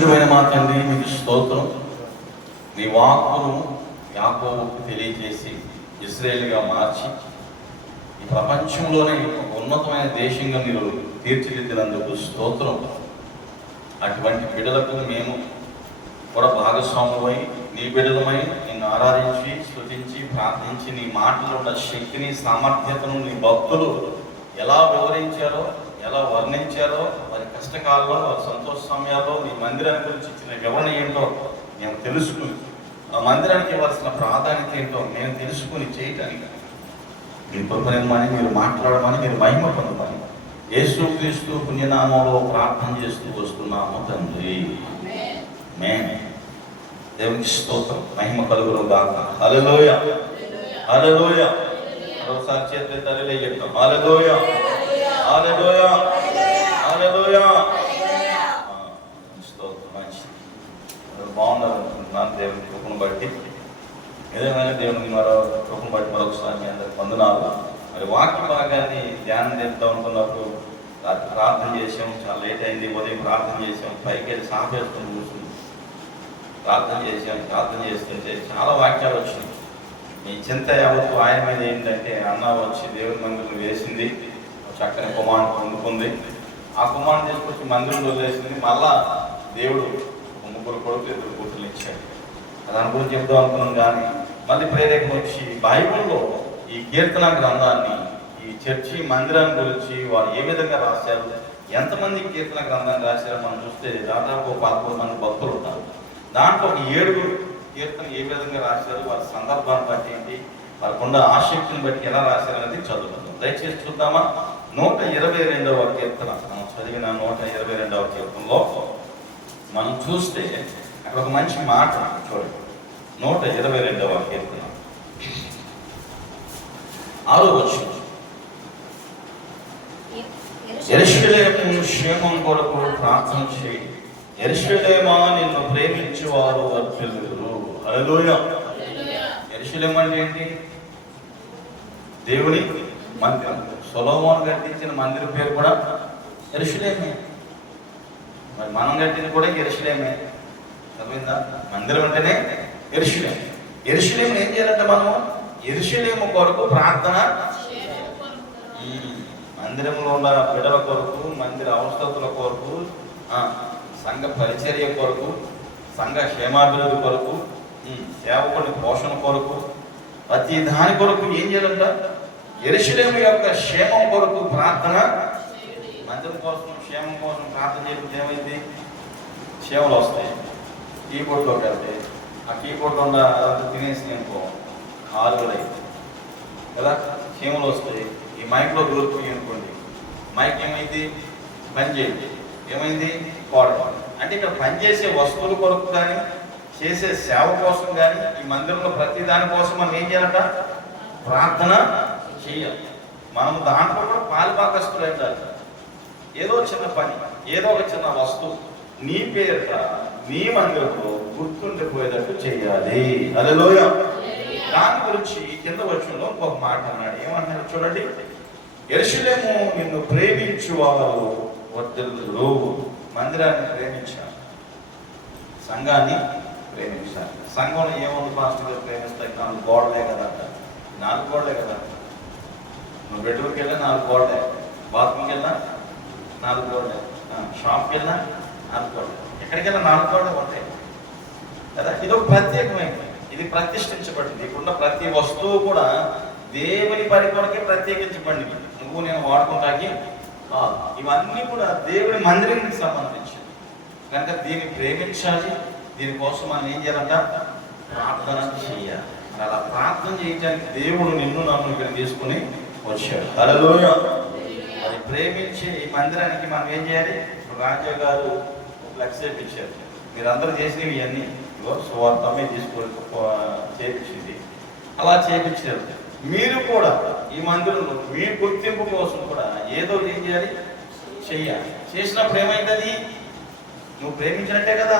మా తండ్రి, మీకు స్తోత్రం. నీ వాక్కును యాకోబుకు తెలియజేసి ఇశ్రాయేలుగా మార్చి ఈ ప్రపంచంలోనే ఒక ఉన్నతమైన దేశంగా మీరు తీర్చిదిద్దినందుకు స్తోత్రం. అటువంటి బిడ్డలకు మేము కూడా భాగస్వాములమై నీ బిడ్డలమై నిన్ను ఆరాధించి స్తుతించి ప్రార్థించి నీ మాటలో ఉన్న శక్తిని సామర్థ్యతను నీ భక్తులు ఎలా వివరించారో, ఎలా వర్ణించారో, వారి కష్టకాలంలో వారి సంతోష సమయాల్లో నీ మందిరాన్ని గురించి ఇచ్చిన వివరణ ఏంటో మేము తెలుసుకుని, ఆ మందిరానికి ఇవ్వాల్సిన ప్రాధాన్యత ఏంటో మేము తెలుసుకుని చేయటానికి మీ కృపనిమ్మని, మీరు మాట్లాడమని, మీరు మహిమ పొందమని యేసుక్రీస్తు పుణ్యనామంలో ప్రార్థన చేస్తూ వస్తున్నాము తండ్రి. ఆమేన్. దేవునికి స్తోత్రం, మహిమ కలుగును గాక. హల్లెలూయా, హల్లెలూయా. మరోసారి చేతులు తల్లిలే చెప్తాం, హల్లెలూయా, హల్లెలూయా, హల్లెలూయా. స్తోత్రం. మంచిది, బాగున్నారు అనుకుంటున్నాను. దేవుని కృపను బట్టి, ఏదేమైనా దేవుని మరో కృపను బట్టి మరొకసారి మీ అందరికి వందనాలు. మరి వాక్య భాగాన్ని ధ్యానం చేద్దాం అనుకున్నప్పుడు రాత్రి ప్రార్థన చేసాం, చాలా లేట్ అయింది. ఉదయం ప్రార్థన చేసాం, పైకి వెళ్ళి సాపేసుకుని కూర్చుని ప్రార్థన చేస్తుంటే చాలా వాక్యాలు వచ్చినాయి. మీ చింత యావత్తు ఆయన మీద ఏంటంటే, అన్న వచ్చి దేవుని మందిరం వేసింది, చక్కని కుమారుడు పొందుకుంది, ఆ కుమారుడు తీసుకొచ్చి మందిరంలో వేసింది, మళ్ళా దేవుడు ఒక 3 కొడుకు 2 కూతుర్లు ఇచ్చాడు. దాని గురించి చెప్దాం అనుకున్నాం. కానీ మళ్ళీ ప్రేరేపణ వచ్చి బైబిల్లో ఈ కీర్తన గ్రంథాన్ని, ఈ చర్చి మందిరాన్ని గురించి వారు ఏ విధంగా రాశారు, ఎంతమంది కీర్తన గ్రంథాన్ని రాశారో మనం చూస్తే దాదాపు 11 మంది భక్తులు ఉంటారు. దాంట్లో 7 కీర్తన ఏ విధంగా రాశారు, వారి సందర్భాన్ని బట్టి ఏంటి, వారికున్న ఆసక్తిని బట్టి ఎలా రాశారు అనేది చదువుకుందాం. దయచేసి చూద్దామా. 122వ కీర్తన, మనం చదివిన 122వ కీర్తనలో మనం చూస్తే అక్కడ ఒక మంచి మాట చూడండి. 122వ కీర్తన 6వ వచనం, యెరూషలేము క్షేమం కొరకు ప్రార్థన చేయి, యెరూషలేమా నిన్ను ప్రేమించువారు వర్ధిల్లుదురు. హల్లెలూయా. యెరూషలేము అంటే ఏంటి? దేవుని మందిరం. సొలొమోను కట్టించిన మందిరం పేరు కూడా యెరూషలేమే. మరి మనం కట్టింది కూడా యెరూషలేమే. చదివిందా? మందిరం అంటేనే యెరూషలేము. యెరూషలేము ఏం చేయాలంటే మనము యెరూషలేము కొరకు ప్రార్థన, మందిరంలో ఉన్న బిడ్డల కొరకు, మందిర అవసరతల కొరకు, సంఘ పరిచర్య కొరకు, సంఘ క్షేమాభివృద్ధి కొరకు, సేవకుడి పోషణ కొరకు, ప్రతి దాని కొరకు ఏం చేయాలంట? యెరూషలేము యొక్క క్షేమం కొరకు ప్రార్థన. మందిరం కోసం, క్షేమం కోసం ప్రార్థన చేయకపోతే ఏమైంది? క్షేమలు వస్తాయి. కీబోర్డ్లోకి వెళ్తే ఆ కీబోర్డ్లో ఉన్న తినేసి అనుకో ఆలుగలు అవుతాయి కదా, క్షేమలు వస్తాయి. ఈ మైక్లో దూరుకుని అనుకోండి, మైక్ ఏమైంది? పని చేయదు. ఏమైంది? పోవడం. అంటే ఇక్కడ పనిచేసే వస్తువుల కొరకు కానీ, చేసే సేవ కోసం కానీ, ఈ మందిరంలో ప్రతి దాని కోసం మనం ఏం చేయాలంట? ప్రార్థన చేయాలి. మనం దాంట్లో కూడా పాలుపాకస్తులు ఉండాలి. ఏదో చిన్న పని, ఏదో ఒక చిన్న వస్తువు నీ పేరుట నీ మందిరంలో గుర్తుండిపోయేటట్టు చేయాలి. హల్లెలూయా. దాని గురించి కింద వచనంలో ఒక మాట అన్నాడు. ఏమన్నాడు చూడండి. యెరూషలేము నిన్ను ప్రేమించువారు వర్ధిల్లుదురు. మందిరాన్ని ప్రేమించాలి, సంఘాన్ని ప్రేమించాలి. సంఘంలో ఏముంది పాస్టర్ గారు ప్రేమిస్తాయి? 4 గోడలే కదా. 4 గోడలే కదా. నువ్వు బెడ్రూమ్కి వెళ్ళినా 4 గోడలే, బాత్రూమ్కి వెళ్ళినా 4 గోడలే, షాప్కి వెళ్ళినా 4 గోడలే, ఎక్కడికి వెళ్ళినా 4 గోడలే ఉంటాయి కదా. ఇది ఒక ప్రత్యేకమైనది, ఇది ప్రతిష్ఠించబడింది. ఇప్పుడున్న ప్రతి వస్తువు కూడా దేవుని పని కొరకే ప్రత్యేకించబడింది. నువ్వు నేను వాడుకుంటాకి ఇవన్నీ కూడా దేవుని మందిరానికి సంబంధించింది కనుక దీన్ని ప్రేమించాలి. దీనికోసం మనం ఏం చేయాలంట? ప్రార్థన చేయాలి. అలా ప్రార్థన చేయడానికి దేవుడు నిన్ను నన్ను ఇక్కడ తీసుకుని వచ్చాడు. హల్లెలూయా. మరి ప్రేమించి ఈ మందిరానికి మనం ఏం చేయాలి? ఇప్పుడు రాజా గారు ఫ్లెక్స్ చేయించారు. మీరందరూ చేసినవి ఇవన్నీ సువార్తమే తీసుకొని చేయించింది. అలా చేయించారు. మీరు కూడా ఈ మందిరంలో మీ గుర్తింపు కోసం కూడా ఏదో ఏం చేయాలి? చెయ్యాలి. చేసినప్పుడు ఏమైంది? నువ్వు ప్రేమించినట్టే కదా.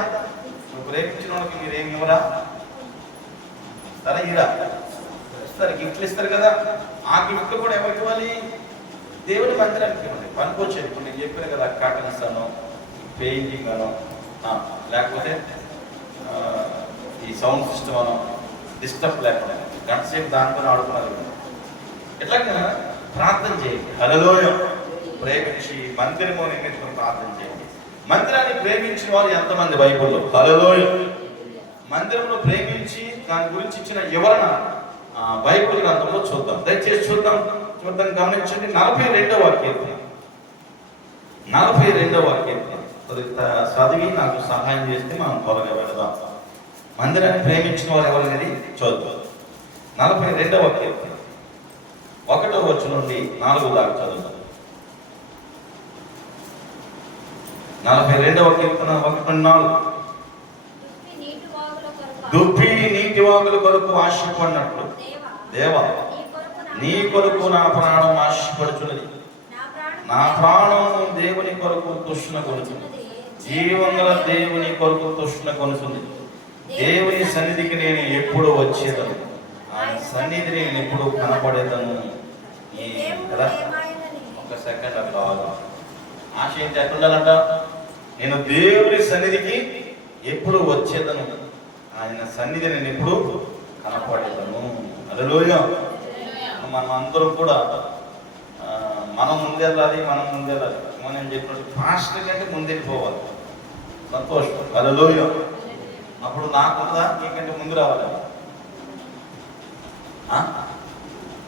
నువ్వు ప్రేమించిన వాళ్ళకి మీరు ఏమి ఇవ్వరా? సరే ఇరా ఇస్తారు, గిఫ్ట్లు ఇస్తారు కదా. ఆ గిఫ్ట్లు కూడా ఎవరికి ఇవ్వాలి? దేవుని మందిరానికి ఇవ్వండి. పనికొచ్చేది. ఇప్పుడు నేను చెప్పాను కదా, కర్టన్స్ అనో, పెయింటింగ్ అనో, లేకపోతే ఈ సౌండ్ సిస్టమ్ మనం డిస్టర్బ్ లేకుండా గంట సేపు దాంతో ఆడుతున్నారు. ఎట్లాగా ప్రార్థన చేయండి. హల్లెలూయ. ప్రేమించి మందిరము నిమిత్తం ప్రార్థన చేయండి. మందిరాన్ని ప్రేమించిన వారు ఎంతమంది బైబిల్లో? హల్లెలూయ. మందిరంలో ప్రేమించి దాని గురించి ఇచ్చిన వివరణ బైబిల్ గ్రంథంలో చూద్దాం. దయచేసి చూద్దాం గమనించండి. 42వ కీర్తన 42వ కీర్తన చదివి నాకు సహాయం చేస్తే మనం త్వరగా వెళదాం. మందిరాన్ని ప్రేమించిన వారు ఎవరనేది చూద్దాం. 42వ కీర్తన 1వ వచనం నుండి 4 దాకా చదువుతాం. 42వ కీర్తన 1-4. దుప్పి నీటి వాగుల కొరకు ఆశపడినట్లు దేవా నీ కొరకు నా ప్రాణం ఆశపడుచున్నది. నా ప్రాణము దేవుని కొరకు తృష్ణ కొనుచున్నది. జీవముల దేవుని కొరకు తృష్ణ కొనుచున్నది. దేవుని సన్నిధికి నేను ఎప్పుడు వచ్చేదను, ఆయన సన్నిధిని నేను ఎప్పుడు కనపడేదను. కదా ఒక సెకండ్ అట్లా ఆశ ఏంటి? ఎట్లుండాలంట? నేను దేవుని సన్నిధికి ఎప్పుడు వచ్చేదను, ఆయన సన్నిధి నేను ఎప్పుడు కనపడేదను. హల్లెలూయా. మనం అందరం కూడా మనం ముందెళ్ళాలి. మనం చెప్పినట్టు ఫాస్ట్ కంటే ముందెళ్ళిపోవాలి. సంతోషం. హల్లెలూయా. అప్పుడు నాకుందా నీకంటే ముందు రావాలి.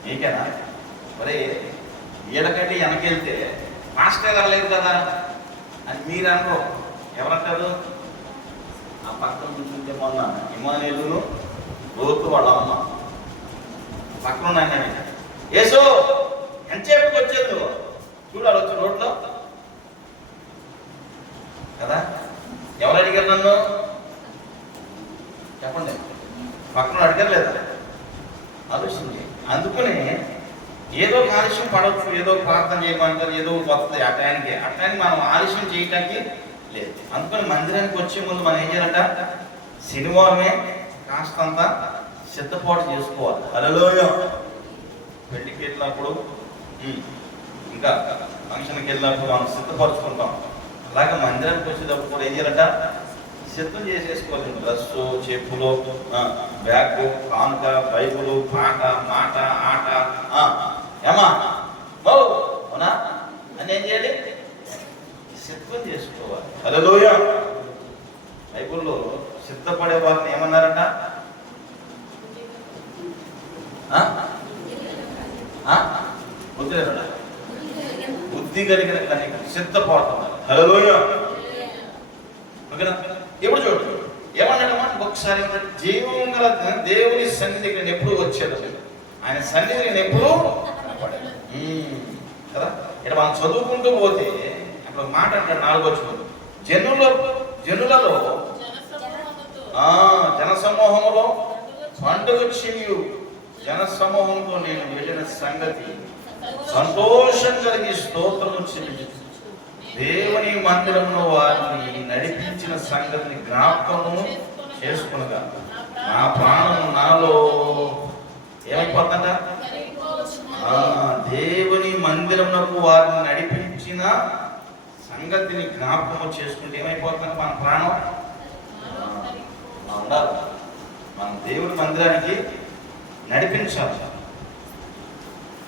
మీకేనా? మరి వీళ్ళకంటే వెనకెళ్తే ఫాస్ట్గా రాలేదు కదా అని మీరు అనుకో. ఎవరంటారు? ఆ పక్కన కూర్చుంటే మొన్న ఇమానుయేలును లోతు వాళ్ళ అమ్మ పక్కన ఉన్నాయన యేసు ఎంతసేపుకి వచ్చేది చూడాలి వచ్చి రోడ్లో కదా. ఎవరు అడిగారు నన్ను? చెప్పండి. పక్కన అడిగారు లేదా? ఆలోచించి. అందుకని ఏదో ఒక ఆలస్యం పడవచ్చు, ఏదో ప్రార్థన చేయమంటారు, ఏదో వస్తుంది అటానికి మనం ఆలస్యం చేయటానికి లేదు. అందుకని మందిరానికి వచ్చే ముందు మనం ఏం చేయాలంట? శనివారమే కాస్తంత సిద్ధపాటు చేసుకోవాలి. హల్లెలూయా. పెళ్లికి వెళ్ళినప్పుడు ఇంకా ఫంక్షన్కి వెళ్ళినప్పుడు మనం సిద్ధపరచుకుంటాం. అలాగే మందిరానికి వచ్చేటప్పుడు కూడా ఏం చేయాలంట? సిద్ధం చేసేసుకోవాలి. డ్రెస్సు, చెప్పులు, బ్యాగ్, కానుక, బైబులు, పాట, మాట, ఆట. ఏమా బావు అవునా అని ఏం చేయాలి? సిద్ధం చేసుకోవాలి. హల్లెలూయా. బైబుల్లో సిద్ధపడే వారిని ఏమన్నారట? బుద్ధి కలిగిన కన్యక సిద్ధపడుతున్నారు. హల్లెలూయా. ఓకేనా? ఎప్పుడు చూడండి ఏమన్నాడమ్మా? ఒకసారి జీవం గల దేవుని సన్నిధికి నేను ఎప్పుడు వచ్చేది, ఆయన సన్నిధికి నేను ఎప్పుడు కదా. ఇక్కడ మనం చదువుకుంటూ పోతే అక్కడ మాట అంటాడు 4వ వచనం. జనులలో జనసమూహంలో పండుగ చేయు జనసమూహంతో నేను వెళ్ళిన సంగతి సంతోషం కలిగి స్తోత్రము చెల్లించు. దేవుని మందిరంలో వారిని నడిపించిన సంగతిని జ్ఞాపకము చేసుకునగా నా ప్రాణం నాలో ఏమైపోతుందంట? దేవుని మందిరమునకు వారిని నడిపించిన సంగతిని జ్ఞాపకము చేసుకుంటే ఏమైపోతుందంటే మన ప్రాణం ఉండాలి. మనం దేవుని మందిరానికి నడిపించాలి.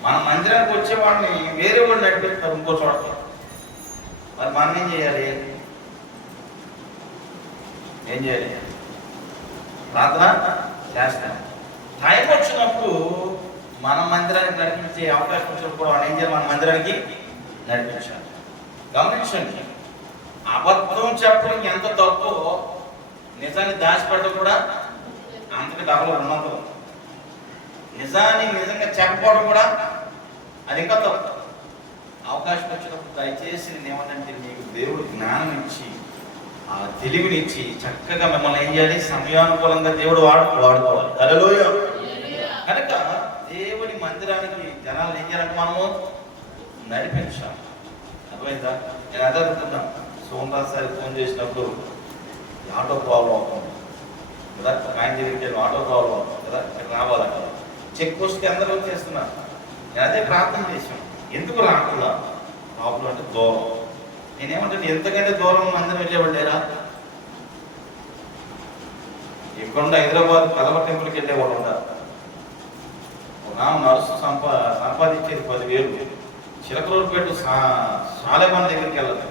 మన మందిరానికి వచ్చేవాడిని వేరే వాళ్ళు నడిపిస్తారు ఇంకో చోట. మరి మనం ఏం చేయాలి? ప్రార్థన చేస్తాం. టైం వచ్చినప్పుడు మన మందిరానికి నడిపించే అవకాశం వచ్చినప్పుడు కూడా ఏం చేయాలి? మన మందిరానికి నడిపించాలి. గమనించండి, అబద్ధం చెప్పడం ఎంత తక్కువ, నిజాన్ని దాచిపెట్టడం కూడా అంతటి డబ్బులు ఉన్నంత. నిజాన్ని నిజంగా చెప్పడం కూడా అది ఇంకా తక్కువ. అవకాశం వచ్చినప్పుడు దయచేసి నేను ఏమంటే మీకు దేవుడు జ్ఞానం ఇచ్చి ఆ తెలివినిచ్చి చక్కగా మిమ్మల్ని ఏం చేయాలి? సమయానుకూలంగా దేవుడు వాడుకోవాలి. హల్లెలూయా. కనుక దేవుని మందిరానికి జనాలు ఏం చేయాలంటే మనము నడిపించాలి. అర్థమైందా? నేను అదే అనుకున్నాను. సోమరాజు సార్ ఫోన్ చేసినప్పుడు ఆటో ప్రాబ్లం అవుతుంది కదా, ఆయన దగ్గరికి ఆటో ప్రాబ్లం అవుతుంది కదా, ఇక్కడ రావాలంటే చెక్ పోస్ట్కి అందరూ వచ్చేస్తున్నారు. నేను అదే ప్రార్థన చేశాను. ఎందుకు రాకుండా ప్రాబ్లం అంటే దూరం. నేనేమంటాను, ఎంతకంటే దూరం మందిరం వెళ్ళేవాళ్ళేరా ఇక్కడ హైదరాబాద్ కలవ టెంపుల్కి వెళ్ళే వాళ్ళు ఉన్నారు. నర్సు సంపాదించేది 10,000. చిలకలూరుపేట సాలెమన్ దగ్గరికి వెళ్ళదు.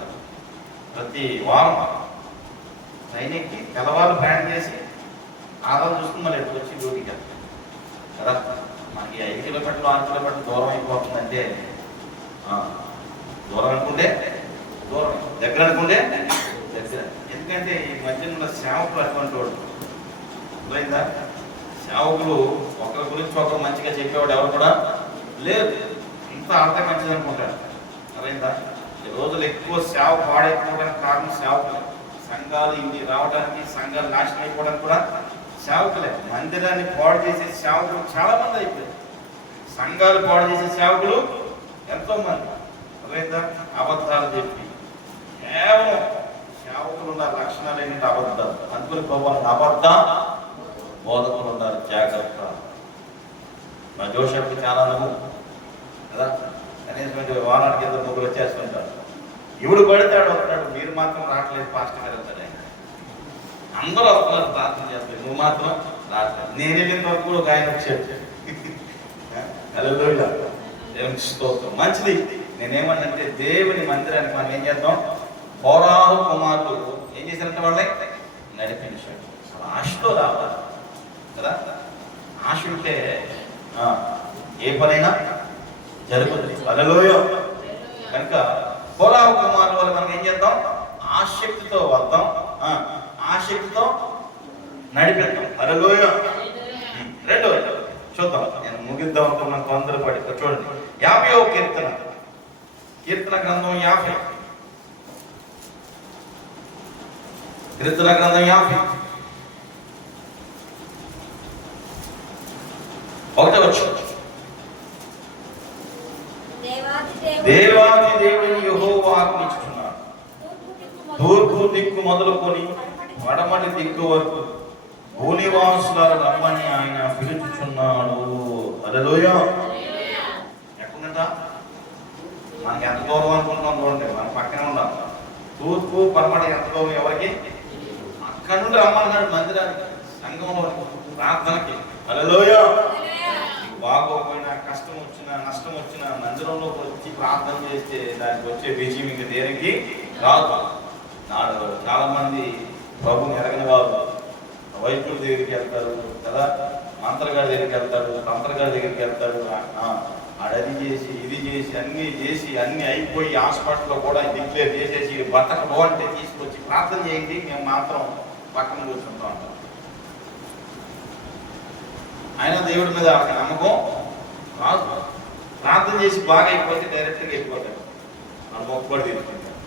ప్రతి వారం ట్రైన్కి తెల్లవారు ప్రయాణం చేసి ఆదాలు చూసుకుని మళ్ళీ ఎప్పుడు వచ్చి డ్యూటీకి వెళ్తాం కదా. మనకి 5 కిలోమీటర్లు 6 కిలోమీటర్లు దూరం అయిపోతుందంటే దూరం అనుకుంటే దూరం, దగ్గర అనుకుంటే దగ్గర. ఎందుకంటే ఈ మధ్యన ఉన్న సేవకులు అటువంటి వాడు అర్థమైందా? సేవకులు ఒకరి గురించి ఒకరు మంచిగా చెప్పేవాడు ఎవరు కూడా లేదు. ఇంత అంత మంచిది అనుకుంటాడు. అర్థమైందా? ఈ రోజులు ఎక్కువ సేవ పాడైపోవడానికి కారణం సేవకులే. సంఘాలు ఇన్ని రావడానికి, సంఘాలు నాశనం అయిపోవడానికి కూడా సేవకులే. మందిరాన్ని పాడు చేసే సేవకులు చాలా మంది అయిపోయారు. సంఘాలు పాడు చేసే సేవకులు ఎంతో మంది. అర్థమైందా? అబద్ధాలు చెప్పి కేవలం సేవకులు ఉన్న లక్షణాలు ఏంటంటే అబద్ధాలు. అందుకని ప్రభుత్వం అబద్ధ బోధకులు ఉన్నారు, జాగ్రత్త. మా జోషప్కి చాలా అనుభవం కదా. కనీసం వారానికి 2 ముగ్గురు వచ్చేస్తుంటారు. ఇవుడు పడితాడు వస్తున్నాడు, మీరు మాత్రం రావట్లేదు పాస్టర్ గారు వస్తాడు. అందరూ వస్తున్నారు, ప్రార్థన చేస్తారు, నువ్వు మాత్రం రావట్లేదు. నేను వెళ్ళిన వరకు కూడా ఒక ఆయన వచ్చాడు. స్తోత్రం. మంచిది. నేనేమన్నంటే దేవుని మందిరానికి మనం ఏం చేద్దాం? కోరాహు కుమారులు ఏం చేశారంటే వాళ్ళే నడిపించాడు. ఆశతో రావాలి కదా. ఆశ ఉంటే ఏ పనైనా జరుగుతుంది. హల్లెలూయా. కనుక కోరాహు కుమారుల వల్ల మనం ఏం చేద్దాం? ఆసక్తితో వద్దాం, ఆసక్తితో నడిపిద్దాం. హల్లెలూయా. రెండోది చూద్దాం. నేను ముగిద్దాం అనుకున్నాను తొందరపడి. చూడండి 50వ కీర్తన, కీర్తన గ్రంథం 50, కీర్తన గ్రంథం 50 1వ దేవాది దేవుని యెహోవా ఆజ్ఞిస్తున్నాడు, తూర్పు దిక్కు మొదలుకొని వడమటి దిక్కు వరకు భూనివాసులను రమ్మని ఆయన పిలుచుచున్నాడు. హల్లెలూయా. ఎక్కడుంట మనకి ఎంత దూరం అనుకుంటున్నాం చూడండి. మన పక్కనే ఉన్నాం. తూర్పు పడమటి ఎంత దూరం ఎవరికి? అక్కడ నుండి రమ్మన్నాడు మందిరానికి, సంఘంలో ప్రార్థనకి. హల్లెలూయా. బాగోపోయినా, కష్టం వచ్చినా, నష్టం వచ్చినా మందిరంలోకి వచ్చి ప్రార్థన చేస్తే దానికి వచ్చే విజయం ఇంకా దేనికి రాదు. నాడు చాలా మంది ప్రభుని ఎరగని వారు వైద్యుల దగ్గరికి వెళ్తారు కదా, మంత్రగాడి దగ్గరికి వెళ్తాడు, తంత్రగాడి దగ్గరికి వెళ్తాడు. ఆడది చేసి ఇది చేసి అన్ని అయిపోయి హాస్పిటల్లో కూడా డిక్లేర్ చేసేసి బతకడు అంటే తీసుకొచ్చి ప్రార్థన చేయండి, మేము మాత్రం పక్కన కూర్చుంటా ఉంటాం. ఆయన దేవుడి మీద వాళ్ళకి నమ్మకం రాదు. ప్రార్థన చేసి బాగా అయిపోతే డైరెక్ట్గా వెళ్ళిపోతాడు, మన మొక్కుబడి తీసుకుంటాడు.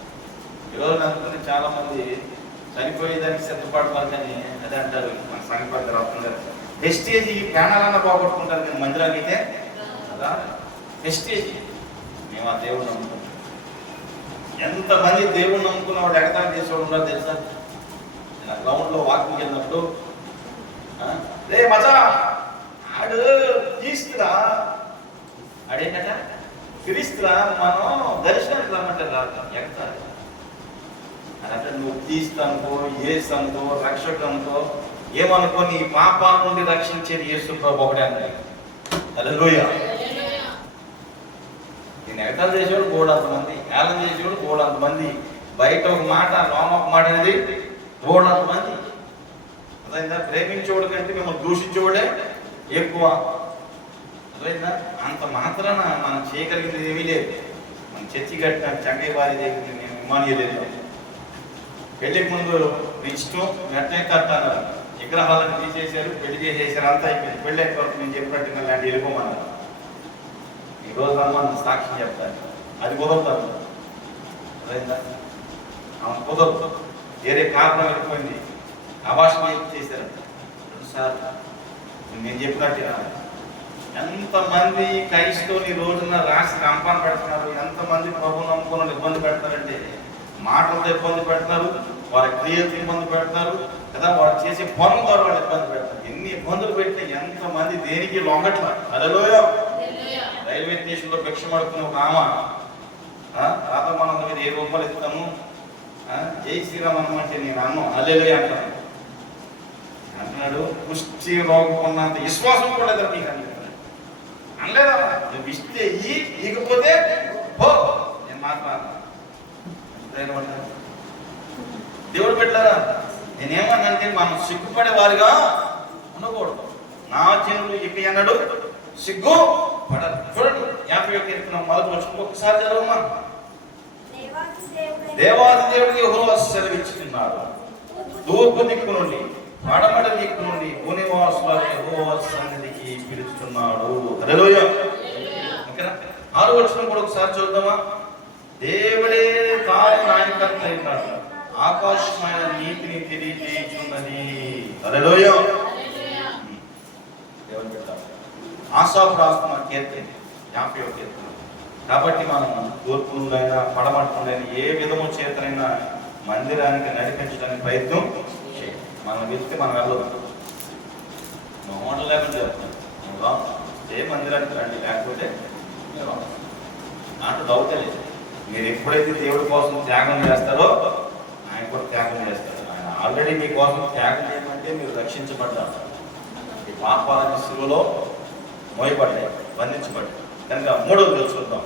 ఈరోజు అనుకుంటే చాలా మంది చనిపోయేదానికి సిద్ధపడతారు, కానీ అదే అంటారు మన సంఘపడ్డారు వస్తున్నారు. వెస్టేజ్ ఈ ప్రాణాలన్నా పోగొట్టుకుంటారు, కానీ మందిరానికి అయితే అదా వెస్టేజ్. మేము ఆ దేవుడు నమ్ముకుంటాం. ఎంతమంది దేవుడు నమ్ముకున్న వాడు ఎగతాళి చేసేవాడు ఉన్నారో తెలుసా? నేను గ్రౌండ్లో వాకింగ్ వెళ్ళినప్పుడు, రే మజా ఆడు తీసుకురా, ఆడేంటట క్రీస్తురా, మనం దర్శనానికి రమ్మంటే రాదు. ఎగతాళి అంటే నువ్వు తీస్తానుకో, యేసనుకో, రక్షకునుకో, ఏమనుకో, నీ పాపాల నుండి రక్షించేది యేసు ప్రభు ఒకటే అన్నాడు. హల్లెలూయా. నేను ఎగతాళి చేసేవాడు బోడంతమంది, ఏలం చేసేవాడు బోడంతమంది, బయట ఒక మాట లోమ ఒక మాట అనేది బోడంతమంది. అదైందా? ప్రేమించేవాడు కంటే మిమ్మల్ని దూషించేవాడే ఎక్కువ. అదైందా? అంత మాత్రాన మనం చేయగలిగింది ఏమీ లేదు. మనం చర్చి కట్టిన చంకయ్య వారి దగ్గర నేను విమానీయలేదు. పెళ్లికి ముందు ఇష్టం వెంటనే కట్టాను, విగ్రహాలను తీసేశారు, పెళ్లి చేసేసారు, అంతా అయిపోయింది. పెళ్లి అయిన వరకు నేను చెప్పినట్టు లాంటి వెళ్ళిపోమన్నారు. ఈరోజు అమ్మ సాక్ష్యం చెప్తాను, అది కుదరతాను. అదైందా? ఆమె కుదరదు, వేరే కారణం వెళ్ళిపోయింది, అభాషణ చేశారంట. 2 సార్లు నేను చెప్పినట్టు ఎంతమంది క్రైస్తవుని రోజున రాసి రంపాన్ని పెడుతున్నారు, ఎంతమంది ప్రభువుని నమ్ముకున్న ఇబ్బంది పెడతారంటే, మాటలతో ఇబ్బంది పెడతారు, వారి క్రియలతో ఇబ్బంది పెడతారు కదా, వారు చేసే పనుల ద్వారా వాళ్ళు ఇబ్బంది పెడతారు. ఎన్ని ఇబ్బందులు పెట్టినా ఎంతమంది దేనికి లొంగట్ల. హల్లెలూయా. రైల్వే స్టేషన్లో భిక్షం అడుక్కునే ఒక ఆమె, రాత మనం మీరు 7 రూపాయలు ఇస్తాము, జై శ్రీరామ్ అనమంటే నేను అన్నం హల్లెలూయా అంటాను. అంటున్నాడు అన్నాడు, కుష్టి రోగం ఉన్నంత విశ్వాసం కూడా లేదు నీకు అనలేదా? నువ్వు ఇస్తే ఇకపోతే హో నేను మాట్లాడతాను. దేవుడు పెట్టారా? నేనేమన్నంటే మనం సిగ్గుపడే వారిగా ఉండకూడదు. నా జనులు ఇక అన్నాడు సిగ్గు పడరు. చూడండి 51 కీర్తన మొదటి వచనం ఒకసారి చదవమ్మా. దేవాది దేవుడికి యెహోవా సెలవిచ్చుచున్నాడు, తూర్పు దిక్కు నుండి పడమటి దిక్కు నుండి భూనివాసులను యెహోవా సన్నిధికి పిలుస్తున్నాడు. హల్లెలూయా. ఓకేనా? 6వ వచనం కూడా ఒకసారి చూద్దామా. దేవుడే తాను నాయకత్వం అయినాడు, ఆకాశమైన నీతిని తెలియజేయుచున్నది. హల్లెలూయా. దేవుని బిడ్డ ఆసాపు రాస్తున్న కీర్తన 51 కీర్తన. కాబట్టి మనం తూర్పు నుండైనా పడమటి నుండైనా ఏ విధము చేతనైనా మందిరానికి నడిపించడానికి ప్రయత్నం చేయాలి. మనం వెళ్తే మనం వెళ్ళదు. మోడల్ లేకుండా చెప్తాం, ఏ మందిరానికి రండి, లేకపోతే నాకు డౌటే లేదు. మీరు ఎప్పుడైతే దేవుడి కోసం త్యాగం చేస్తారో ఆయన కూడా త్యాగం చేస్తారు. ఆయన ఆల్రెడీ మీకోసం త్యాగం చేయమంటే మీరు రక్షించబడ్డారు. ఈ పాపాలని శిలువలో మోయబడ్డాయి, బంధించబడ్డాయి. కనుక 3వ చూద్దాం.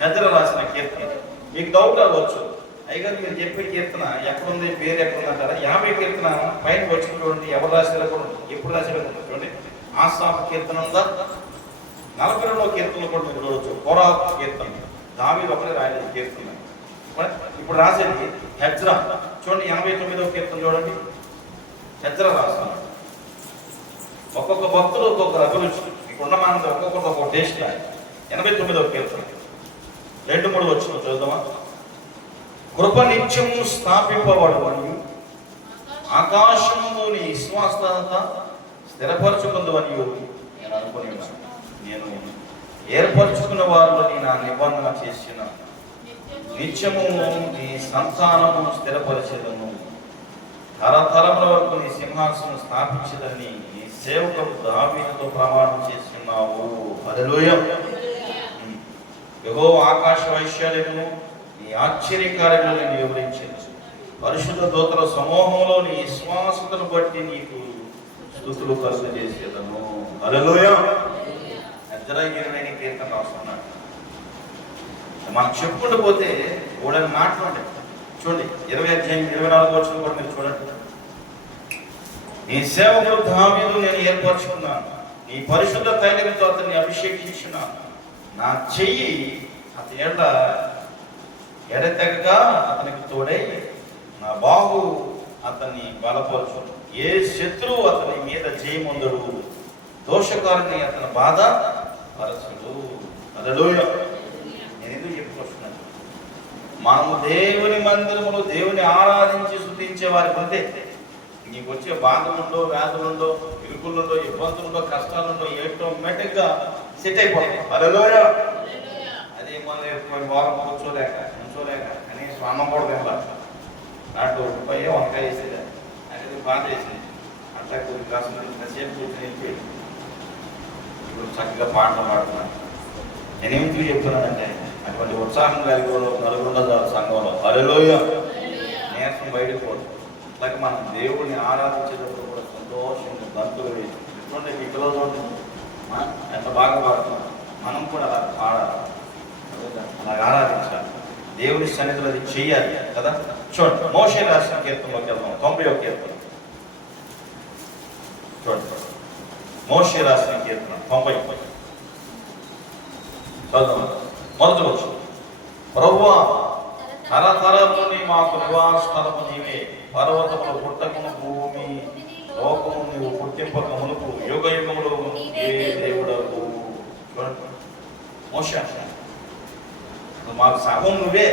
హెజ్ర రాసిన కీర్తన. మీకు డౌట్ రావచ్చు, అయ్యగారు మీరు చెప్పే కీర్తన ఎక్కడుంది, పేరు ఎక్కడుందంటారా? 50 కీర్తన పైన వచ్చిన చూడండి, ఎవరు రాశారో కూడా ఎప్పుడు రాశారో చూడండి. ఆసాపు కీర్తన ఉందా? 42వ కీర్తనలు కూడా మీరు చూడవచ్చు. కోరాహు కీర్తన, దావీదు ఒకరే రాయలేదు కీర్తన. ఇప్పుడు రాసేది హెజ్ర. చూడండి 89వ కీర్తన చూడండి. హెజ్ర రాస్తున్నాడు. ఒక్కొక్క భక్తులు ఒక్కొక్క అభిరుచి, ఇప్పుడున్న మనది ఒక్కొక్కటి ఒక్కొక్క టేస్ట్. 89వ కీర్తన 2-3 వచనం చూద్దామా. కృప నిత్యము స్థాపింపబడు అని ఆకాశములోని విశ్వాసత స్థిరపరచుకుందు అని నేను అనుకుని ఉన్నాను. నేను ఏర్పరచుకున్న వారిని నా నిబంధన చేసిన నిత్యము నీ సంతానము స్థిరపరిచేదను, తరతరముల వరకు నీ సింహాసనం స్థాపించదని నీ సేవకుడు దావీదుతో ప్రమాణం చేస్తున్నావు. హల్లెలూయా. యెహోవా ఆకాశ వైశాల్యమును నీ ఆశ్చర్యకార్యములను నేను వివరించాను. పరిశుద్ధ దూతల సమూహంలో నీ విశ్వాసతను బట్టి నీకు స్తుతులు కలుగ చేసేదను. హల్లెలూయా. హెజ్రాయిని కీర్తన రాస్తున్నాడు. మనం చెప్పుకుంటూ పోతే ఓడని మాటలు ఉంటాయి. చూడండి 20-24 వచనం కూడా మీరు చూడండి. నీ సేవకుడు దావీదు నేను ఏర్పరచుకున్నాను, నీ పరిశుద్ధ తైలంతో అతన్ని అభిషేకించున్నాను. నా చెయ్యి అతని ఎడతెగగా అతనికి తోడై నా బాహు అతన్ని బలపరచు. ఏ శత్రువు అతని మీద జయముందడు, దోషకారుని అతని బాధ పరచుడు. హల్లెలూయా. నేను ఎందుకు చెప్పుకొస్తున్నాను, మనము దేవుని మందిరములో దేవుని ఆరాధించి స్తుతించే వారికి ఉంటే నీకు వచ్చే బాధలుండో, వ్యాధులుండో, ఇరుకులుండో, ఇబ్బందులుండో, కష్టాలుండో ఆటోమేటిక్గా సెట్ అయిపోతాయి. హల్లెలూయా. అదే మన వారం కూర్చోలేక కనీసం అన్నం కూడా తినాలి. నాటు రూపాయి వంకాయ వేసేది, అది బాధ వేసేది. అట్లా కొద్ది కాసం సేపు కూర్చొని వెళ్ళిపోయి ఇప్పుడు చక్కగా పాటలు పాడుతున్నాను. నేనేమిటి చెప్తున్నానంటే అటువంటి ఉత్సాహం కలిగి నలుగురు సంఘంలో. హల్లెలూయా. నీరసం బయటకు పోదు. అలాగే మనం దేవుడిని ఆరాధించేటప్పుడు కూడా సంతోషంగా గంతులు వేసి ఎటువంటి మీ పిల్లలు ఎంత బాగా పాడుతున్నాం, మనం కూడా అలా పాడాలి, అలాగ ఆరాధించాలి, దేవుని సన్నిధిలో అది చెయ్యాలి కదా. చూడండి మోషే రాసిన కీర్తనలోకి వెళ్దాం. 91వ కీర్తన చూడండి. మోషే రాసిన కీర్తన 90 చదువు. మొదటి వచ్చు. ప్రభువా తరతరముని మాకు నివాస స్థలము నీవే, పర్వతములు పుట్టకము భూమి లోకము నువ్వు పుట్టింపక మునుపు యుగ యుగములు ఏ దేవుడవు. చూడండి మోషే మాకు సగం నువ్వే,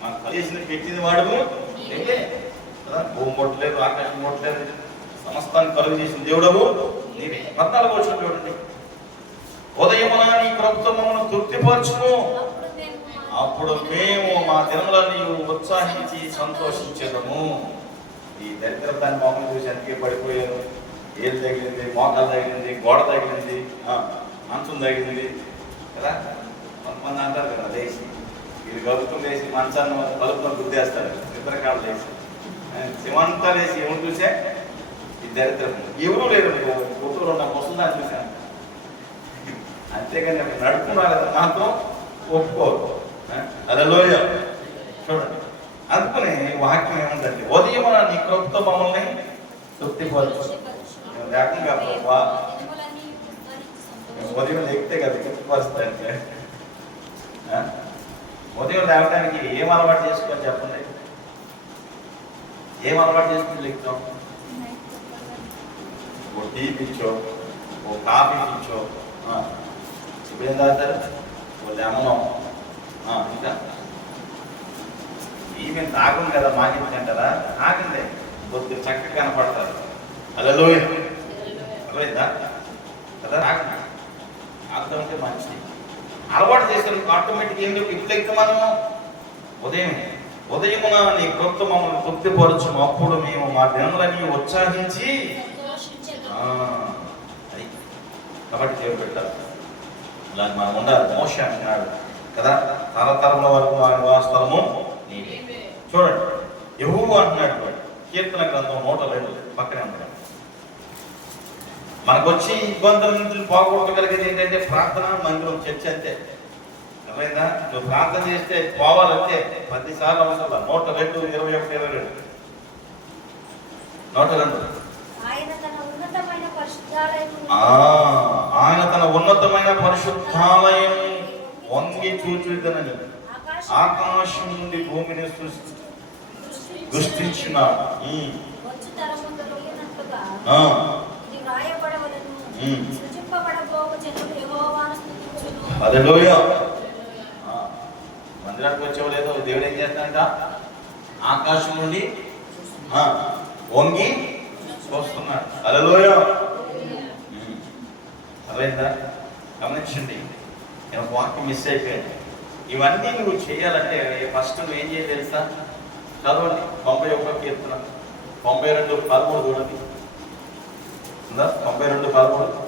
మాకు కలిసిన పెట్టింది వాడుము నువ్వే కదా. భూమి కొట్టలేదు, ఆకాశం కొట్టలేదు, సమస్తాన్ని కలుగు చేసిన దేవుడవు నీవే. 14వ వచనం చూడండి. ఉదయమున నీ కృపతో మమ్మల్ని తృప్తిపరచుము, అప్పుడు మేము మా దినములను ఉత్సాహించి సంతోషించేదము. ఈ దరిద్రతాన్ని మొహం చూసి అందుకే పడిపోయాను. ఏలు తగిలింది, మోకాలు తగిలింది, గోడ తగిలింది, మంచం తగిలింది కదా. కొంతమంది అంటారు కదా, లేచి ఇది గలుపుకుని లేచి మంచాన్ని కలుపుకొని గుద్దేస్తారు, నిద్రకాళ్ళు లేచి సిమంతా లేచి ఏమి చూసే ఈ దరిద్రం ఎవరూ లేరు. ఫోటోలో ఉన్న ముసలిదాన్ని చూశాను, అంతేగాని నడుపుకున్నారు మాత్రం ఒప్పుకోరు. హల్లెలూయా. చూడండి, అందుకని వాక్యం ఏముందంటే ఉదయం నీ కృపతో మమ్మల్ని తృప్తిపరచు. లేకుండా ఉదయం లేకపోతే కదా తృప్తిపరుస్తాయంటే. ఉదయం లేవడానికి ఏం అలవాటు చేసుకోవాలి చెప్పండి? ఏం అలవాటు చేసుకుని లేపుతాం? ఓ టీ పిచ్చో, ఓ కాఫీ పిచ్చో, ఇప్పుడు ఏం తాగుతారు? ఓ లెమనో, ఇంకా ఈమె తాగుంది కదా మాకిందంటారా? తాగిందే కొద్దిగా చక్కగా కనపడతారు. హల్లెలూయా. అర్థమైందా కదా? తాగుతుంటే మంచిది. అలవాటు చేసిన ఆటోమేటిక్ ఏం లేవు. ఇప్పుడు మనం ఉదయమున నీ కృపతో మమ్మల్ని తృప్తిపరచుము, అప్పుడు మేము మా దినములని ఉత్సాహించి. కాబట్టి దేవుడు పెట్టాలి, ఇలా మనం ఉండాలి. మోషే అంటున్నాడు కదా, తరతరముల వరకు మా నివాసస్థలము నీవే. చూడండి, యెహోవా అంటున్నాడు కీర్తన గ్రంథం 102 పక్కనే ఉంటాడు. మనకు వచ్చి ఇబ్బందుల నుంచి పోగొట్టగలిగేది ఏంటంటే ప్రార్థన, మందిరం, చర్చ అంతే. అర్థమైందా? నువ్వు ప్రార్థన చేస్తే పోవాలంటే 10 సార్లు అవసరం. 102, 21, 22 102. ఆయన తన ఉన్నతమైన పరిశుద్ధాలయం వంగి చూచుదనని ఆకాశం నుండి భూమిని సృష్టించినాడు. హల్లెలూయా. మందిరానికి వచ్చేవాళ్ళేదో దేవుడు ఏం చేస్తాడంట? ఆకాశం నుండి వంగి చూస్తున్నాడు. హల్లెలూయా. అర్థమైందా? గమనించండి, నేను వాక్యం మిస్ అయిపోయాను. ఇవన్నీ నువ్వు చేయాలంటే ఫస్ట్ నువ్వు ఏం చేయాలి తెలుసా? చదవండి 91 కీర్తన 92:13 చూడండి. 92:13.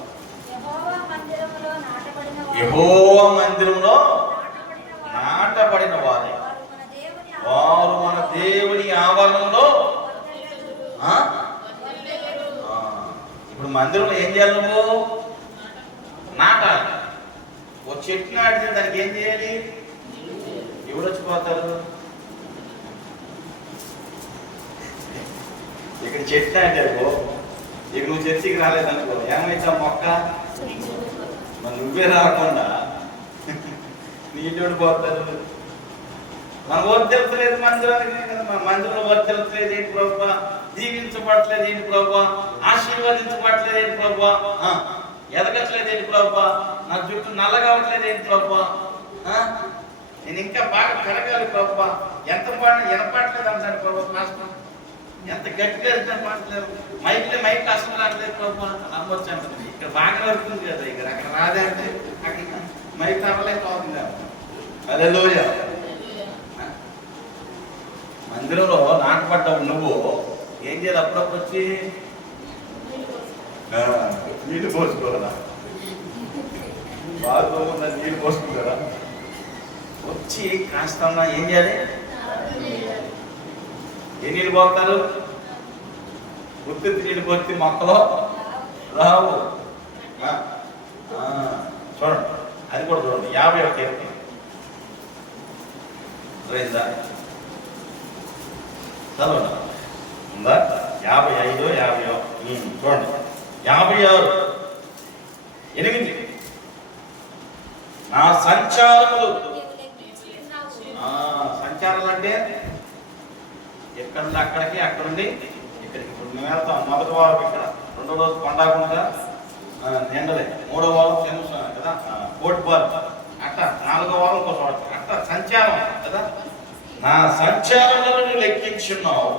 యెహోవా మందిరంలో నాటబడిన వారే వారు మన దేవుని ఆవరణలో. ఇప్పుడు మందిరంలో ఏం చేయాలి? నువ్వు నాటాలి. ఓ చెట్టు నాటితే దానికి ఏం చేయాలి? ఎవరు వచ్చిపోతారు? ఇక్కడ చెట్టు నాటారు, ఇక నువ్వు చర్చికి రాలేదనుకో, ఏమైతే మొక్క మరి నువ్వే రాకుండా నీటోడు పోతారు. మన వర్తిల్చలేదు మందిరానికి కదా, మన మందిరంలో వర్తిల్చలేదు ఏంటి ప్రభా? దీవించబడట్లేదు ఏంటి ప్రభా? ఆశీర్వదించబడట్లేదు ఏంటి ప్రభా? ఎదగట్లేదు ఏంటి ప్రభా? నా జుట్టు నల్ల కావట్లేదు ఏంటి ప్రభా? నేను ఇంకా బాగా పెరగాలి ప్రభా. ఎంత పాడిన వినపడట్లేదు అంటాడు ప్రభా. కష్టం ఎంత గట్టిగా వినపడట్లేదు, మైక్ కష్టం రావట్లేదు ప్రభా. నమ్మొచ్చు అంటుంది. ఇక్కడ బాగా వస్తుంది కదా, ఇక్కడ అక్కడ రాదే అంటే అక్కడ మైక్ రావలేకపోతుంది. హల్లెలూయా. మందిరంలో నాటపడ్డావు నువ్వు ఏం చేయాలి? అప్పుడప్పుడు వచ్చి నీళ్ళు పోసుకోరా, బాగా నీళ్ళు పోసుకుంటారా? వచ్చి కాస్త ఏం చేయాలి? ఏ నీళ్ళు పోతారు? గుర్తు నీళ్ళు పోతే మొక్కలో రావు. చూడండి, అది కూడా చూడండి. 50వ కీర్తన చదవండి. ఉందా? 55, 50 చూడండి. 56, 8. నా సంచారములు. సంచారాలు అంటే ఎక్కడ నుండి అక్కడికి, అక్కడ నుండి ఇక్కడికి. ఇప్పుడు మేము వెళ్తాం. మొదటి వారం ఇక్కడ, 2వ రోజు కొండాకుంట నిండలే, 3వ వారం కదా కోటిపాలు, అట్లా 4వ వారం కోసం అట్లా సంచారం కదా. నా సంచారాలను లెక్కించున్నావు,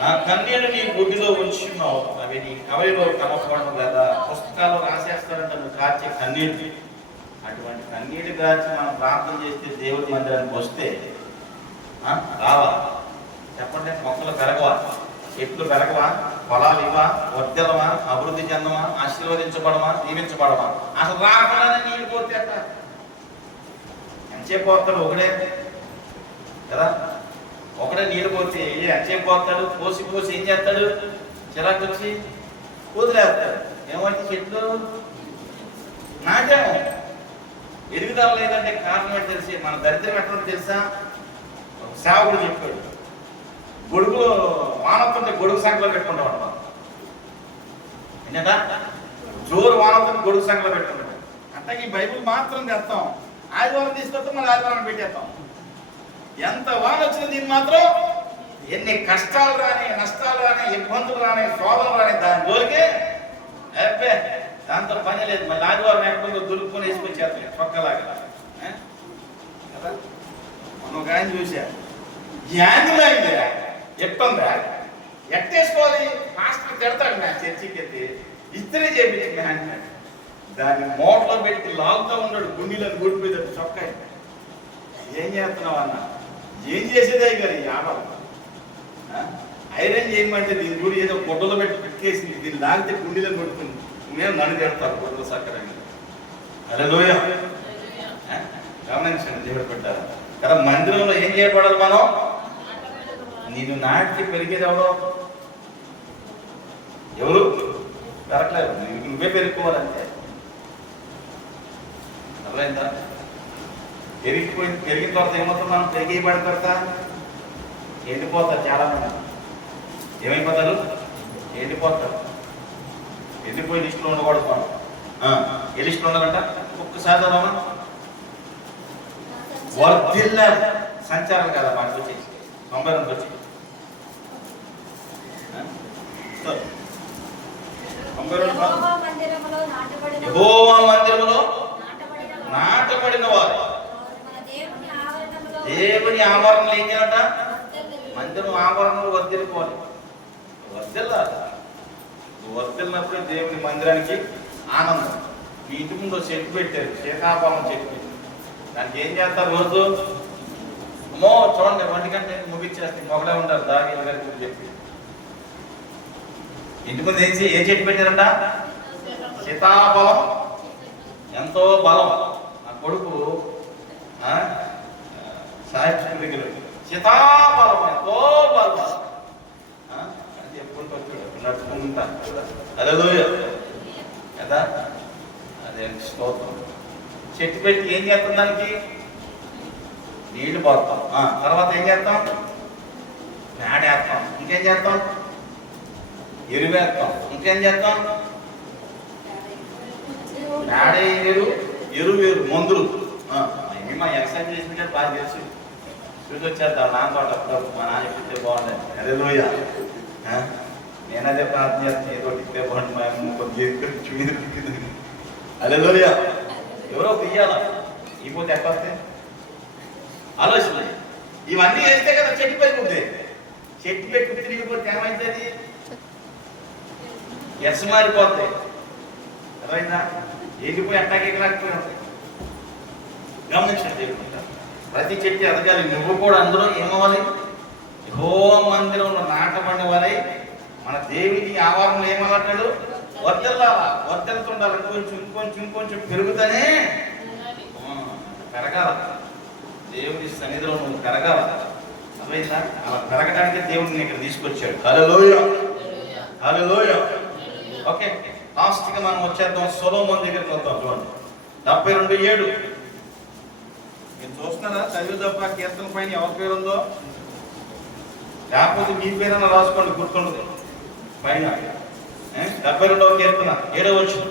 నా కన్యను నీ గుడిలో ఉంచున్నావు, అవి నీ కవలిలో కనపడడం లేదా? పుస్తకాలు రాసేస్తారంట నువ్వు కార్చే కన్నీటి. అటువంటి కన్నీటి గార్చి మనం ప్రార్థన చేస్తే దేవుడి మందిరానికి వస్తే రావా? చెప్పండి. మొక్కలు పెరగవా? చెట్లు పెరగవా? పొలాలు ఇవ్వా? వర్ధలమా? అభివృద్ధి చెందమా? ఆశీర్వదించబడమా? దీవించబడమా? అసలు రాకుండానే నీళ్ళు పోతే అట్ట ఎంతసేపు పోతాడు? ఒకడే కదా, ఒకడే నీళ్ళు పోతే ఎంతసేపు పోతాడు? పోసి ఏం చేస్తాడు? చిరాకు వచ్చి వదిలేస్తారు. ఏమంటే చెట్లు నాటాము, ఎదుగుదల లేదంటే కారణం ఏంటి తెలిసి, మన దరిద్రం ఎట్లా తెలుసా? సేవకుడు చెప్పాడు, గొడుగులో వానవుతుంటే గొడుగు సంఖ్యలో పెట్టుకుంటాం అన్నమాట. ఏంటంట? జోరు వానవుతుంటే గొడుగు సంఖ్యలో పెట్టుకుంటాం. అంటే ఈ బైబిల్ మాత్రం తెస్తాం, ఆదివారం తీసుకొస్తాం, మళ్ళీ ఆదివారం పెట్టేస్తాం. ఎంత వాన వచ్చిన దీన్ని మాత్రం, ఎన్ని కష్టాలు రాని, నష్టాలు రాని, ఇబ్బందులు రాని, శోధనలు రాని, దాని జోలికి అబ్బే దాంతో పని లేదు. మళ్ళీ ఆదివారం ఎక్కడో దులుపుకొని వేసుకొచ్చేస్తాం చొక్కలాగా కదా. మనం ఒక ఆయన చూసా, యాంగిల్ అయింది ఎట్టుందా, ఎట్టేసుకోవాలి, మాస్టర్ తిడతాడు నా చర్చికి ఎత్తి, ఇస్త్రీ చేయించి అంటున్నాడు. దాన్ని మోటలో పెట్టి లాగుతూ ఉన్నాడు, గుండీలను గుడిపోయేటట్టు చొక్కా. ఏం చేస్తున్నావు అన్న? ఏం చేసేదే గారు ఈ ఆటలు, ఐరన్ చేయమంటే దీని గుడి ఏదో గుడ్డలో పెట్టి పెట్టేసింది, దీన్ని లాగితే గుండీలను కొడుతుంది. నేను నన్ను తిడతారు గుడ్డలు సక్కరంగా. అదే లోయ గమనించండి, దేవుడు పెట్టారు కదా. మందిరంలో ఏం చేయబడాలి మనం? నేను నాటికి పెరిగేది ఎవరు పెరగలేదు, నువ్వే పెరుగుకోవాలంటే. అర్థమైందా? పెరిగిన తర్వాత ఏమవుతుంది? మనం పెరిగిపడిన తర్వాత ఎండిపోతారు చాలా మంది. ఏమైపోతారు? ఎండిపోతారు. ఎండిపోయి లిస్టులో ఉండకూడదు మనం. ఏ లిస్టులో ఉండాలంట? ఒక్కసారి చదవమా. వర్ధిల్ల సంచారం కదా మనకు వచ్చేసి 92 వచ్చి 92. యెహోవా మందిరములో నాటబడిన వారు దేవుని ఆవరణలో ఏం చేయాలంట? మందిరం ఆవరణలో వర్ధిల్లిపోవాలి. వర్ధిల్లినప్పుడే దేవుని మందిరానికి ఆనందం. మీ ఇంటి ముందు చెట్టు పెట్టారు, సీతాఫలం చెట్టు. దానికి ఏం చేస్తారు రోజు? అమ్మో చూడండి, 1 గంట ముగించేస్తే మొగలే ఉంటారు దాగి చెప్పి. ఇంటి ముందు ఏ చెట్టు పెట్టారంట? సీతాఫలం. ఎంతో బలం. నా కొడుకు సాహిత్యం దగ్గర సీతాఫలం ఎంతో బలం అని చెప్పుకుంటూ నడుచుకుంటా. అదే కదా, అదే స్తోత్రం. చెట్టు పెట్టి ఏం చేస్తాం? దానికి నీళ్లు పోతాం. తర్వాత ఏం చేస్తాం? పేడేస్తాం. ఇంకేం చేస్తాం? ఎరువేస్తాం. ఇంకేం చేస్తాం? పేడ ఎరువు మందులు. మా ఎక్సైజ్ చేసినట్టే బాగా తెలుసు. చూసి వచ్చేద్దాం నాన్న తోట అప్పుడు మా నాన్న చెప్తే బాగుంటుంది. అదే లోయ నేనదే ప్రార్థన చేస్తాను, ఏదో ఇస్తే బాగుంటుంది. మా అమ్మ కొద్దిగా అదే లోయ ఎవరో ఇయ్యాల ఇపోతే ఎక్కస్తే ఆలోచన. ఇవన్నీ వేస్తే కదా చెట్టు పెరుగుతుంది. చెట్టు పెట్టి తిరిగిపోతే ఏమైతుంది? ఎస్ మారిపోతాయి. అర్థమైందా? ఏగిపోయి అట్టాకి రాకపోయి ఉంటాయి. గమనించండి, ప్రతి చెట్టు ఎదగాలి. నువ్వు కూడా అందులో ఏమవ్వాలి? యెహోవా మందిరంలో నాటబడిన వారై మన దేవుని ఆవరణలో ఏమన్నాడు? వర్ధిల్లాలా, వర్ధిల్లుతుండాలి. కొంచెం పెరుగుతానే పెరగాల. దేవుని సన్నిధిలో నువ్వు పెరగాల. అర్థమైందా? అలా పెరగడానికి దేవుడిని ఇక్కడ తీసుకొచ్చాడు. హల్లెలూయా, హల్లెలూయా. ఓకే, లాస్ట్గా మనం వచ్చేద్దాం. సొలొమోను దగ్గరికి వద్దాం. చూడండి 72:7. మీరు చూస్తున్నారా? చదివి తప్ప కీర్తన పైన ఎవరి పేరు ఉందో, లేకపోతే మీ పేరైనా రాసుకోండి, గుర్తుండదు పైన. 72వ కీర్తన 7వ వచనం.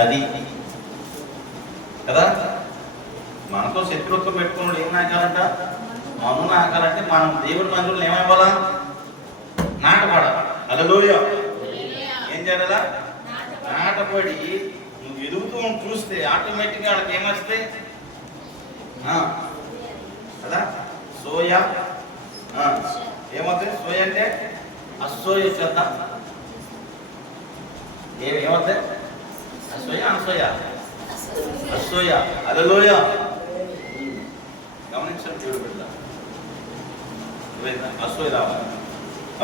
అది కదా, మనతో శత్రుత్వం పెట్టుకున్నాడు. ఏం నాకాలంట? మను నాకాలంటే మనం దేవుడి మందిరంలో ఏమైపోవాలా? నాటపడాలి. హల్లెలూయా. ఏం చేయాలా? నాటపడి నువ్వు ఎదుగుతూ చూస్తే ఆటోమేటిక్గా వాళ్ళకి ఏమొస్తాయి కదా. సోయా ఏమవుతాయి? సోయ అంటే అసోయ చేద్దాం. ఏమవుతాయి? అసోయ అనసోయ? అసోయ. హల్లెలూయా. గమనించండి దేవుడు బిడ్డ, అసూయ రావాలి.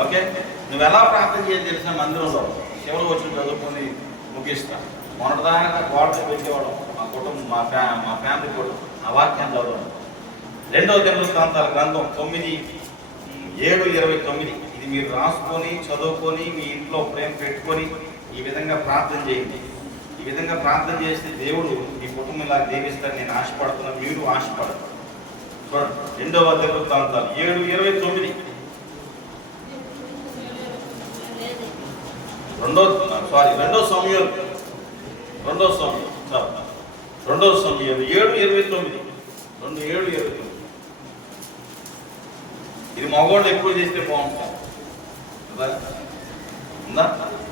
ఓకే, నువ్వు ఎలా ప్రార్థన చేయాలి తెలిసిన మందిరంలో చివరి వచ్చిన చదువుకొని ముగిస్తా. మొన్నటిదాకా గోడలు పెట్టేవాడు మా కుటుంబం, మా ఫ్యామిలీ కూడా ఆ వాక్యాన్ని చదవడం. 2వ దినవృత్తాంతాల గ్రంథం 9:7-29. ఇది మీరు రాసుకొని చదువుకొని మీ ఇంట్లో ప్రేమ పెట్టుకొని ఈ విధంగా ప్రార్థన చేయండి. ఈ విధంగా ప్రార్థన చేస్తే దేవుడు మీ కుటుంబం ఇలా దీవిస్తారని నేను ఆశపడుతున్నాను, మీరు ఆశపడతారు. చూడండి 2వ దినవృత్తాంతాలు 7:29. రెండో సమూయేలు 7:29. 2:7-29. ఇది మగవాళ్ళు ఎక్కువ చేస్తే బాగుంటుంది.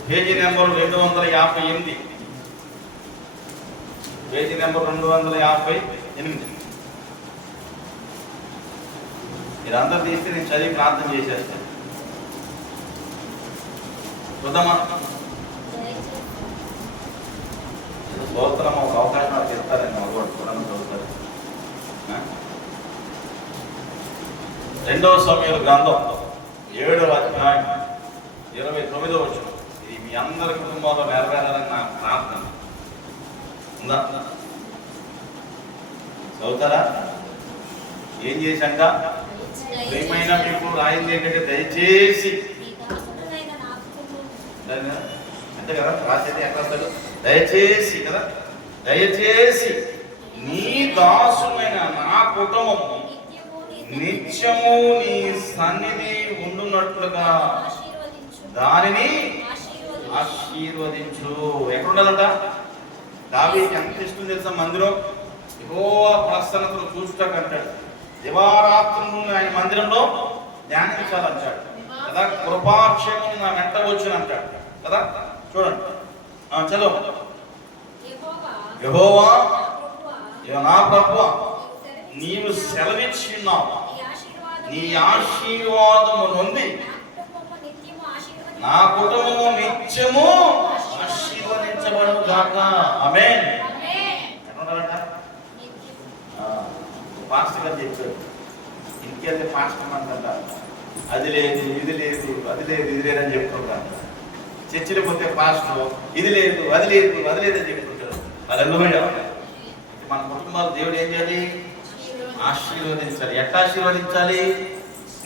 Page number 258. Page number 258. మీరందరూ తీస్తే నేను చదివి ప్రార్థన చేసేస్తాను. చూద్దామా? స్తోత్రం ఒక అవకాశం నాకు చెప్తారండి. మగవాడు చూడని చదువుతారు. 2వ సమూయేలు గ్రంథం 7వ అధ్యాయం 29వ వచనం. ఇది మీ అందరి కుటుంబంలో నెరవేరాలని నా ప్రార్థన. ఉందా? చదువుతారా? ఏం చేశాక ప్రియమైన మీకు రాయింది ఏంటంటే దయచేసి, అంతే కదా రాసేది ఎక్కడ వస్తాడు? దయచేసి కదా, దయచేసి నీ దాసుమైన నా కుటుంబము నిత్యము నీ సన్నిధి ఉండునట్లుగా దానిని ఆశీర్వదించు. ఎక్కడ ఉండాలంట? దావీదుకి ఎంత ఇష్టం తెలుసా మందిరం? యెహోవా ప్రసన్నతను చూచుటకు అంటాడు. దివారాత్రులు ఆయన మందిరంలో ధ్యానించాలంటాడు కదా. కృపాక్షేమం నా వెంట వచ్చును అంటాడు కదా. చూడండి, చదువు. యెహోవా నా ప్రభువా, నీవు సెలవిచ్చిన్నావు, నీ ఆశీర్వాదము నొంది నా కుటుంబము నిత్యము ఆశీర్వదించబడును గాక. ఆమేన్. పాస్టర్ గారు చెప్పారు, ఇంటికెళ్తే పాస్టర్ అంట అది లేదు ఇది లేదు అది లేదు ఇది లేదని చెప్పుకుంటారు. చర్చిలో పోతే పాస్టర్ ఇది లేదు అది లేదు అది లేదని చెప్పుకుంటారు. అది మన కుటుంబాలు దేవుడు ఏం చేయాలి? ఆశీర్వదించాలి. ఎట్లా ఆశీర్వదించాలి?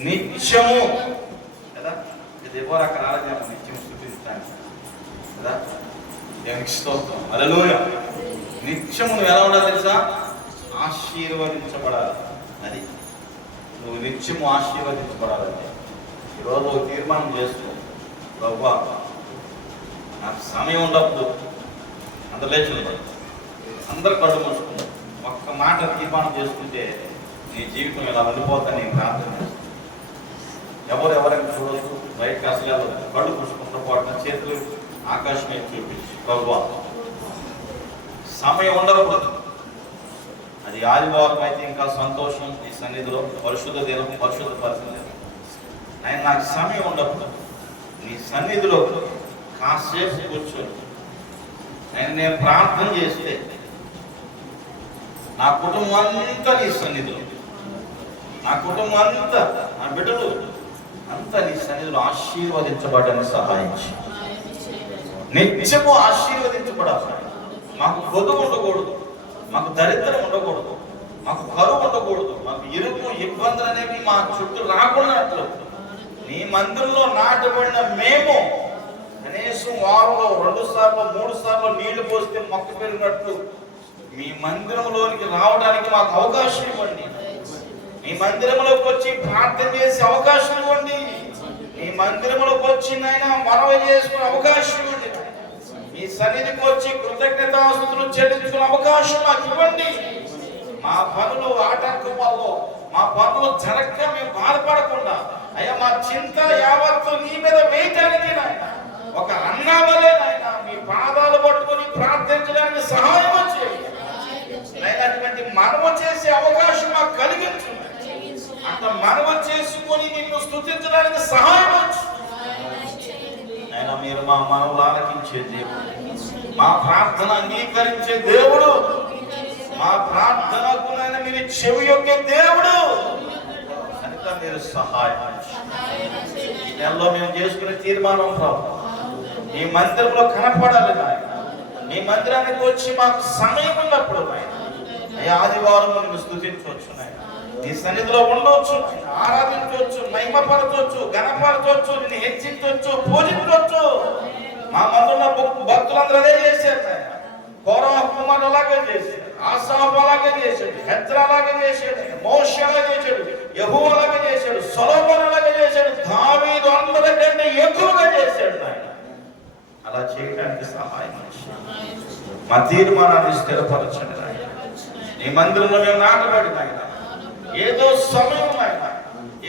నిత్యము కదా. దేవోరా అక్కడ ఆరాధన నిత్యం స్తుతించాలి కదా. దేవునికి స్తోత్రం. హల్లెలూయా. నిత్యము నువ్వు ఎలా ఉండాలి తెలుసా? ఆశీర్వదించబడాలి. అది నువ్వు నిత్యము ఆశీర్వదించబడాలంటే ఈరోజు ఒక తీర్మానం చేసుకో. ప్రభువా నాకు సమయం ఉండప్పుడు అందరు లేచి అందరు కళ్ళు మూసుకుంటారు. ఒక్క మాట తీర్మానం చేసుకుంటే నీ జీవితం ఇలా ఉండిపోతాను నేను ప్రార్థన చేస్తాను. ఎవరైనా చూడొచ్చు, బయటకు అసలు కళ్ళు మూసుకుంటూ పోవడం, చేతులు ఆకాశం చూపించి ప్రభువా సమయం ఉండకూడదు. అది ఆదివారం అయితే ఇంకా సంతోషం. ఈ సన్నిధిలో పరిశుద్ధ దినం, పరిశుద్ధ పరిస్థితి ఆయన నాకు సమయం ఉండకూడదు. నీ సన్నిధిలో కాసేపు కూర్చొని నేను ప్రార్థన చేస్తే నా కుటుంబం అంతా నీ సన్నిధిలో, నా కుటుంబం అంతా, నా బిడ్డలు అంతా నీ సన్నిధిలో ఆశీర్వదించబడని సహాయించి నిత్యము ఆశీర్వదించబడాలి. మాకు కొదువు ఉండకూడదు, మాకు దరిద్రం ఉండకూడదు, మాకు కరువు ఉండకూడదు, మాకు ఇరుకు ఇబ్బందులు అనేవి మా చుట్టూ రాకున్నట్లు నీ మందిరంలో నాటబడిన మేము కనీసం వారంలో 2 సార్లు 3 సార్లు నీళ్లు పోస్తే మొక్క పెరిగినట్లు మీ మందిరంలోనికి రావడానికి మాకు అవకాశం ఇవ్వండి. మీ మందిరంలోకి వచ్చి ప్రార్థన చేసే అవకాశం ఇవ్వండి. మీ మందిరంలోకి వచ్చి నాయన మనవి చేసుకునే అవకాశం ఇవ్వండి. మీ సన్నిధికి వచ్చి కృతజ్ఞతాస్తుతులు చెల్లించుకునే అవకాశం మాకు ఇవ్వండి. మా పనులు ఆటంకం వల్ల మా పనులు జరగక మేము బాధపడకుండా అయ్యా మా చింత యావత్తు నీ మీద వేయటానికి నాయన ఒక అన్నవలే నాయన మీ పాదాలు పట్టుకొని ప్రార్థించడానికి సహాయం చేయండి. అటువంటి మనవ చేసే అవకాశం మాకు కలిగించు. అట్లా మనవ చేసుకొని నిన్ను స్తుతించడానికి సహాయం ఆయన మీరు మా మనవులు ఆలకించే దేవుడు, మా ప్రార్థన అంగీకరించే దేవుడు, మా ప్రార్థనకు నాయన మీరు చెవి యొక్క దేవుడు కనుక మీరు సహాయం. ఈ నెలలో మేము చేసుకునే తీర్మానం ప్రభు ఈ మందిరంలో కనపడాలి నాయన. మీ మందిరానికి వచ్చి మాకు సమయం ఉన్నప్పుడు నాయన ఆదివారం నువ్వు స్తుతించవచ్చు నాయన. నీ సన్నిధిలో ఉండవచ్చు, ఆరాధించవచ్చు, మహిమపరచవచ్చు, ఘనపరచవచ్చు, నిన్ను హెచ్చించవచ్చు, పూజించవచ్చు. మా మందున్న భక్తులందరూ అదే చేశారు నాయన. కోరహ కుమారుడు అలాగే చేశాడు, ఆసాఫు అలాగే చేశాడు, హెజ్రా అలాగే చేశాడు, మోషే అలాగే చేశాడు, యెహోవా అలాగే చేశాడు, సొలొమోను అలాగే చేశాడు, దావీదు అందరికంటే ఎక్కువగా చేశాడు నాయన. అలా చేయడానికి సహాయం మా తీర్మానాన్ని స్థిరపరచండి నాయన. నీ మందిరంలో మేము నాటబడి నాయన ఏదో సమయం నాయన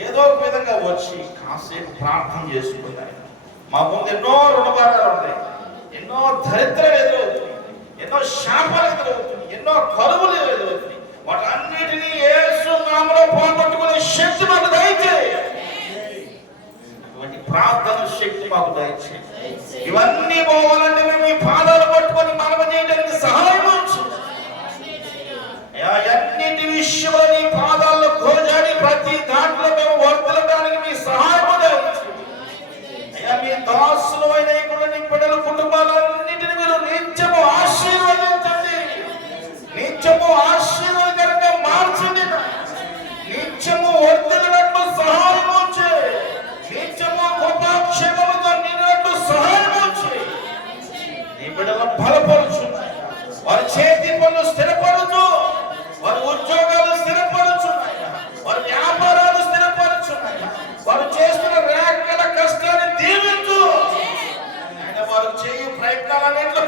ఏదో ఒక విధంగా వచ్చి కాసేపు ప్రార్థన చేసుకున్నాయి. మా ముందు ఎన్నో రుణభారాలు ఉన్నాయి, ఎన్నో దరిద్రం ఎదురవుతుంది, ఎన్నో శాపాలు ఎదురవుతుంది, ఎన్నో కరువులు ఎదురవుతుంది. వాటన్నిటినీ యేసు నామములో పోగొట్టుకునే శక్తి మాకు దయచేయి. అటువంటి ప్రార్థన శక్తి మాకు దయచేయి. ఇవన్నీ పోవాలంటే మేము ఈ పాదాలు పట్టుకొని మనవ చేయడానికి సహాయం అన్నిటి విషయంలో నీ పాదాల్లో గోజాడి ప్రతి దాంట్లో మేము వర్తలడానికి మీ సహాయం అయ్యా. మీ దాసులు అయిన కూడా నీ బిడ్డల కుటుంబాలన్నింటినీ మీరు నిత్యము ఆశీర్వదించండి, నిత్యము ఆశీర్వాదకరంగా మార్చండి, నిత్యము వర్తలనట్లు సహాయం చేయి, నిత్యము కృపాక్షేమముతో నిన్నట్లు సహాయం చేయి. నీ బిడ్డలను బలపరచు, వారి చేతి పనులు స్థిరపరచు, వారి ఉద్యోగాలు స్థిరపరచున్నాయి, వారి వ్యాపారాలు స్థిరపరచున్నాయి, వారు చేస్తున్న రేఖల కష్టాన్ని దీవించు ఆయన. వారు చేయు ప్రయత్నాలన్నింటిలో